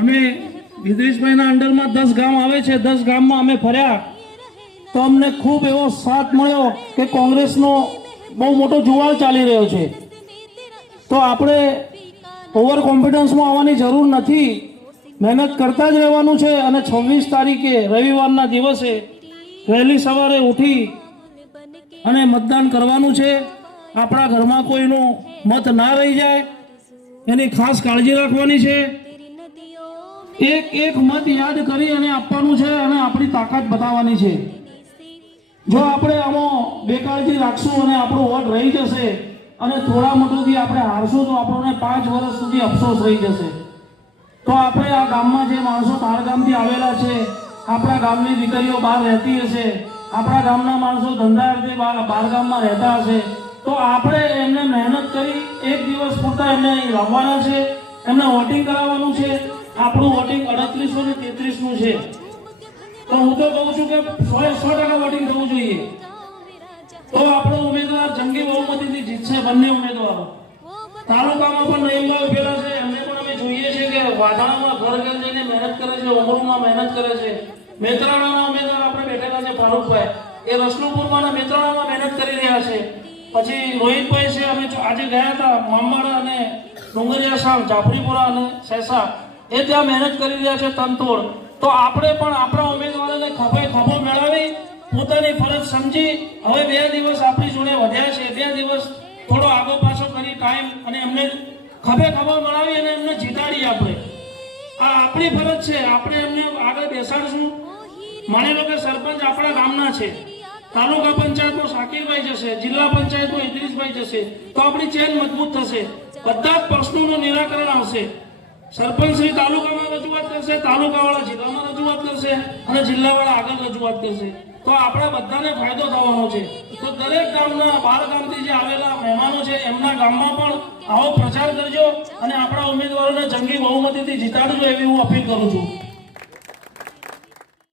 અમે વિદ્રેશભાઈના અંડરમાં 10 ગામ આવે છે, 10 ગામમાં અમે ફર્યા તો અમને ખૂબ એવો સાથ મળ્યો કે કોંગ્રેસનો બહુ મોટો જુવાળ ચાલી રહ્યો છે. તો આપણે ઓવર કોન્ફિડન્સમાં આવવાની જરૂર નથી, મહેનત કરતા જ રહેવાનું છે. અને 26 તારીખે રવિવારના દિવસે વહેલી સવારે ઉઠી અને મતદાન કરવાનું છે. આપણા ઘરમાં કોઈનો મત ના રહી જાય એની ખાસ કાળજી રાખવાની છે. એક એક મત યાદ કરી અને આપવાનું છે અને આપણી તાકાત બતાવવાની છે. જો આપણે આમાં બેકાળજી રાખશું અને આપણો વોટ રહી જશે અને થોડા મતોથી આપણે હારશું તો આપણને 5 વર્ષ સુધી અફસોસ રહી જશે. તો આપણે આ ગામમાં જે માણસો બહાર ગામથી આવેલા છે, આપણા ગામની દીકરીઓ બહાર રહેતી હશે, આપણા ગામના માણસો ધંધા અર્થે બહાર ગામમાં રહેતા હશે, તો આપણે એમને મહેનત કરી એક દિવસ પૂરતા એમને અહીં લાવવાના છે, એમને વોટિંગ કરાવવાનું છે. આપણું વોટિંગ 38 ને 33નું છે. તો હું તો કહું છું કે 100% વોટિંગ થવું જોઈએ. તો આપણો ઉમેદવાર જંગી બહુમતીથી જીતશે. બંને ઉમેદવારો તાલુકામાં પણ નયનભાઈ ઉભેલા છે, એમને પણ અમે જોઈએ છીએ કે વાઘાણામાં ઘર ઘર જઈને મહેનત કરે છે, ઉમરુમાં મહેનત કરે છે. મેત્રાણાના ઉમેદવાર આપણે બેઠેલા છે ફારૂકભાઈ, એ રસલુપુરમાં મેત્રાણામાં મહેનત કરી રહ્યા છે. પછી રોહિતભાઈ છે, અમે આજે ગયા હતા મામવાડા અને ડુંગરિયા સામ, જાફરીપુરા અને સેસા, એ ત્યાં મહેનત કરી રહ્યા છે તનતોડ. તો આપણે પણ આપણા ઉમેદવારોને ખભે ખભો મેળવી પોતાની ફરજ સમજી હવે 2 દિવસ આપણી જોડે વધ્યા છે, 2 દિવસ થોડો આગો પાછો કરી ટાઈમ અને એમને ખભે ખભો મેળવી અને એમને જીતાડી. આપણે આ આપણી ફરજ છે, આપણે એમને આગળ બેસાડશું. માની લો કે સરપંચ આપણા ગામના છે, તાલુકા પંચાયતનો શાકીરભાઈ જશે, જિલ્લા પંચાયતનો ઇદ્રીસભાઈ જશે, તો આપણી ચેન મજબૂત થશે. બધા જ પ્રશ્નોનું નિરાકરણ આવશે. સરપંચ શ્રી તાલુકામાં રજૂઆત કરશે, તાલુકાવાળા જિલ્લામાં રજૂઆત કરશે અને જિલ્લાવાળા આગળ રજૂઆત કરશે. તો આપણા બધાને ફાયદો થવાનો છે. તો દરેક ગામના 12 ગામથી જે આવેલા મહેમાનો છે એમના ગામમાં પણ આવો પ્રચાર કરજો અને આપણા ઉમેદવારોને જંગી બહુમતીથી જીતાડજો એવી હું અપીલ કરું છું.